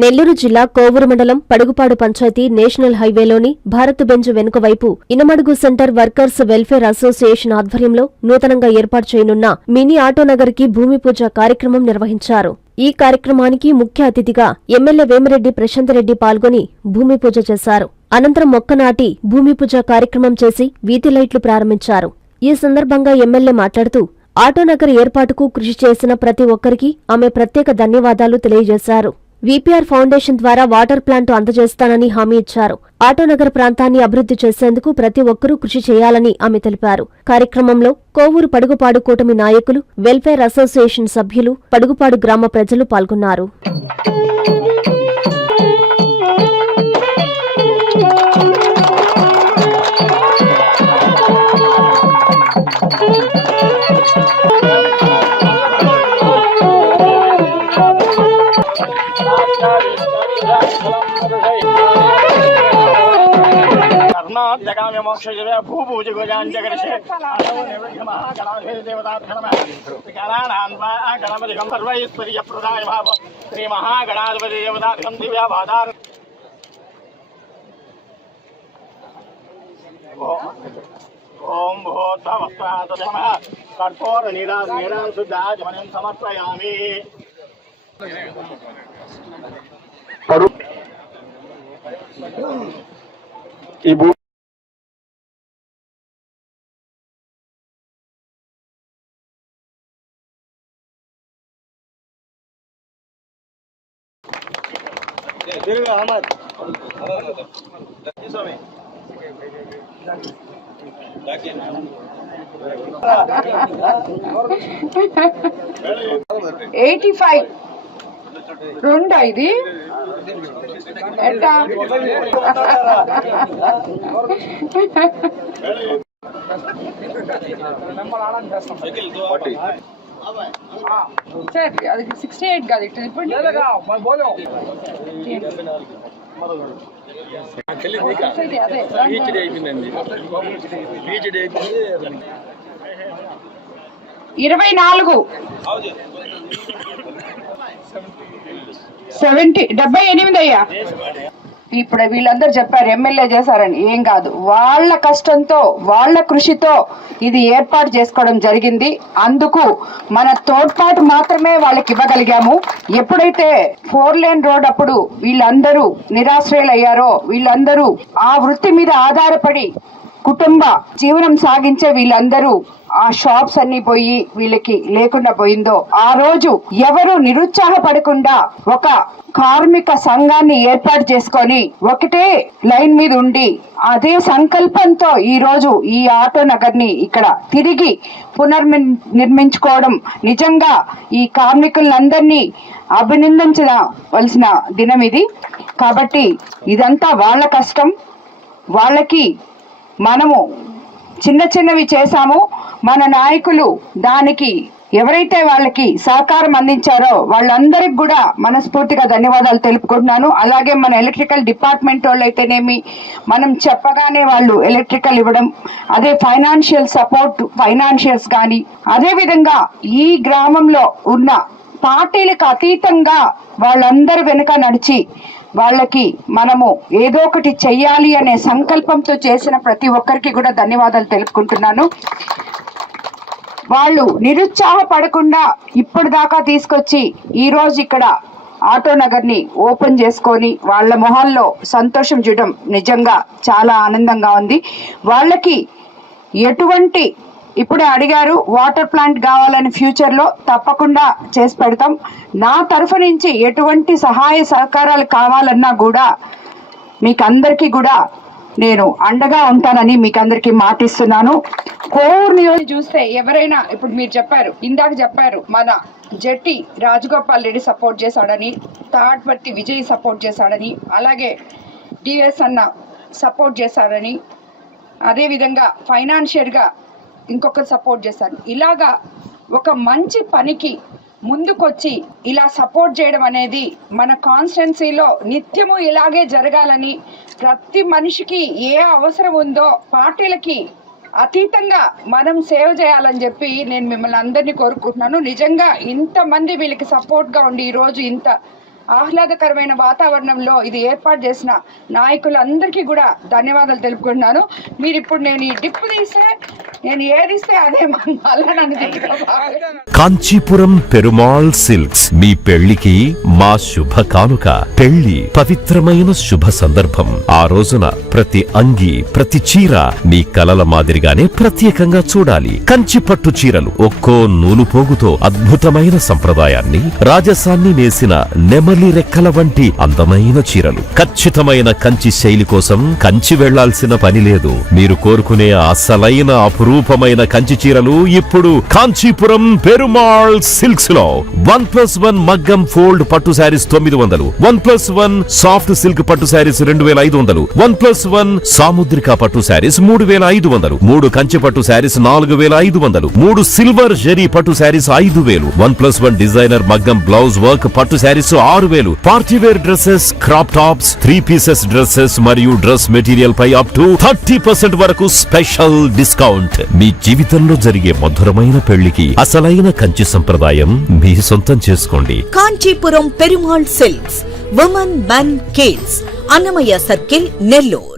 నెల్లూరు జిల్లా కోవూరు మండలం Padugupadu panchayat national హైవేలోని Bharat Benz వెనుక వైపు Inamadugu centre workers welfare association ఆధ్వర్యంలో నూతనంగా ఏర్పాటు చేయనున్న మినీ ఆటోనగర్ కి భూమి పూజ కార్యక్రమం నిర్వహించారు. ఈ కార్యక్రమానికి ముఖ్య అతిథిగా ఎమ్మెల్యే వేమిరెడ్డి ప్రశాంతరెడ్డి పాల్గొని భూమి పూజ చేశారు. అనంతరం మొక్క నాటి భూమి పూజ కార్యక్రమం చేసి వీధి లైట్లు ప్రారంభించారు. ఈ సందర్భంగా ఎమ్మెల్యే మాట్లాడుతూ ఆటోనగర్ ఏర్పాటుకు కృషి చేసిన ప్రతి ఒక్కరికి ఆమె ప్రత్యేక ధన్యవాదాలు తెలియజేశారు. వీపీఆర్ ఫౌండేషన్ ద్వారా వాటర్ ప్లాంట్ అందజేస్తానని హామీ ఇచ్చారు. ఆటోనగర్ ప్రాంతాన్ని అభివృద్ధి చేసేందుకు ప్రతి ఒక్కరూ కృషి చేయాలని ఆమె తెలిపారు. కార్యక్రమంలో కోవూరు పడుగుపాడు కూటమి నాయకులు, వెల్ఫేర్ అసోసియేషన్ సభ్యులు, పడుగుపాడు గ్రామ ప్రజలు పాల్గొన్నారు. శ్రీ మహాగణాధిపతి దేవతాభ్యం దివ్యాభాదార్ ఓం భూత్వః కర్పూర నీరాం శుద్ధాజమనం సమర్పయామి. ఈ భూ అహ్మద్ 85 రెండా ఇది ఎట్టా సార్ అది 68 కాదు ఇట్లా ఇప్పుడు ఇరవై 78 అయ్యా. ఇప్పుడు వీళ్ళందరూ చెప్పారు ఎమ్మెల్యే చేశారని. ఏం కాదు, వాళ్ళ కష్టంతో వాళ్ళ కృషితో ఇది ఏర్పాటు చేసుకోవడం జరిగింది. అందుకు మన తోడ్పాటు మాత్రమే వాళ్ళకి ఇవ్వగలిగాము. ఎప్పుడైతే 4 లేన్ రోడ్ అప్పుడు వీళ్ళందరూ నిరాశ్రయులయ్యారో, వీళ్ళందరూ ఆ వృత్తి మీద ఆధారపడి కుటుంబ జీవనం సాగించే వీళ్ళందరూ ఆ షాప్స్ అన్ని పోయి వీళ్ళకి లేకుండా పోయిందో, ఆ రోజు ఎవరు నిరుత్సాహపడకుండా ఒక కార్మిక సంఘాన్ని ఏర్పాటు చేసుకొని ఒకటే లైన్ మీద ఉండి అదే సంకల్పంతో ఈ రోజు ఈ ఆటో నగర్ ని ఇక్కడ తిరిగి పునర్నిర్మించుకోవడం నిజంగా ఈ కార్మికులందరినీ అభినందించవలసిన దినం ఇది. కాబట్టి ఇదంతా వాళ్ళ కష్టం. వాళ్ళకి మనము చిన్నవి చేశాము. మన నాయకులు దానికి ఎవరైతే వాళ్ళకి సహకారం అందించారో వాళ్ళందరికి కూడా మనస్ఫూర్తిగా ధన్యవాదాలు తెలుపుకుంటున్నాను. అలాగే మన ఎలక్ట్రికల్ డిపార్ట్మెంట్ వాళ్ళు అయితేనేమి, మనం చెప్పగానే వాళ్ళు ఎలక్ట్రికల్ ఇవ్వడం, అదే ఫైనాన్షియల్ సపోర్ట్, ఫైనాన్షియల్స్ కానీ, అదే విధంగా ఈ గ్రామంలో ఉన్న పార్టీలకు అతీతంగా వాళ్ళందరి వెనుక నడిచి వాళ్ళకి మనము ఏదో ఒకటి చెయ్యాలి అనే సంకల్పంతో చేసిన ప్రతి ఒక్కరికి కూడా ధన్యవాదాలు తెలుపుకుంటున్నాను. వాళ్ళు నిరుత్సాహపడకుండా ఇప్పుడు దాకా తీసుకొచ్చి ఈ రోజు ఇక్కడ ఆటో నగర్ ని ఓపెన్ చేసుకొని వాళ్ళ మొహాల్లో సంతోషం చూడడం నిజంగా చాలా ఆనందంగా ఉంది. వాళ్ళకి ఎటువంటి ఇప్పుడే అడిగారు వాటర్ ప్లాంట్ కావాలని, ఫ్యూచర్ లో తప్పకుండా చేసి పెడతాం. నా తరఫు నుంచి ఎటువంటి సహాయ సహకారాలు కావాలన్నా కూడా మీకు అందరికీ కూడా నేను అండగా ఉంటానని మీకు అందరికీ మాటిస్తున్నాను. కోవూరు నియోజకవర్గం చూస్తే ఎవరైనా ఇప్పుడు మీరు చెప్పారు, ఇందాక చెప్పారు, మన జట్టి రాజగోపాల్ రెడ్డి సపోర్ట్ చేశాడని, తాడ్పర్తి విజయ్ సపోర్ట్ చేశాడని, అలాగే డిఎస్ అన్న సపోర్ట్ చేశాడని, అదేవిధంగా ఫైనాన్షియల్గా ఇంకొకరు సపోర్ట్ చేశారు. ఇలాగా ఒక మంచి పనికి ముందుకొచ్చి ఇలా సపోర్ట్ చేయడం అనేది మన కాన్స్టిట్యున్సీలో నిత్యము ఇలాగే జరగాలని, ప్రతి మనిషికి ఏ అవసరం ఉందో పార్టీలకి అతీతంగా మనం సేవ చేయాలని చెప్పి నేను మిమ్మల్ని అందరినీ కోరుకుంటున్నాను. నిజంగా ఇంతమంది వీళ్ళకి సపోర్ట్గా ఉండి ఈరోజు ఇంత ఆహ్లాదకరమైన వాతావరణంలో ఇది ఏర్పాటు చేసిన నాయకులందరికీ కూడా ధన్యవాదాలు తెలుపుకుంటున్నాను. మీరు ఇప్పుడు నేను ఈ డిప్ తీస్తే నేను ఏదిస్తే అదే మళ్ళా నన్ను తిట్టుకోవాలి. కాంచీపురం పెరుమాళ్ సిల్క్స్ మీ పెళ్లికి మా శుభ కానుక. పెళ్లి పవిత్రమైన శుభ సందర్భం. ఆ రోజున ప్రతి అంగి ప్రతి చీర మీ కలల మాదిరిగానే ప్రత్యేకంగా చూడాలి. కంచి పట్టు చీరలు ఒక్కో నూలు పోగుతో అద్భుతమైన సంప్రదాయాన్ని రాజసాన్ని నేసిన నెమలి రెక్కల వంటి అందమైన చీరలు. ఖచ్చితమైన కంచి శైలి కోసం కంచి వెళ్లాల్సిన పని లేదు. మీరు కోరుకునే అసలైన అపురూపమైన కంచి చీరలు ఇప్పుడు కాంచీపురం పెరుమాళ్ సిల్క్స్ లో 1+1 మగ్గం ఫోల్డ్ పట్టు శారీస్ 900, 1+1 సాఫ్ట్ సిల్క్ పట్టు శారీస్ 2500, 1+1 సాముద్రిక పట్టు శారీస్ 3500, 3 కంచి పట్టు శారీస్ 4500, 3 సిల్వర్ జరీ పట్టు శారీస్ 5000, 1+1 డిజైనర్ మగ్గం బ్లౌజ్ వర్క్ పట్టు sarees 6000, party wear dresses, crop tops, 3 pieces dresses మరియు డ్రెస్ మెటీరియల్ పై అప్ టు 30% వరకు స్పెషల్ డిస్కౌంట్. మీ జీవితంలో జరిగే మధురమైన పెళ్లికి అసలైన కంచి సంప్రదాయం మీ సొంతం చేసుకోండి. Kanchipuram Perumal silks, women, men, kids, Annamayya circle, Nellore.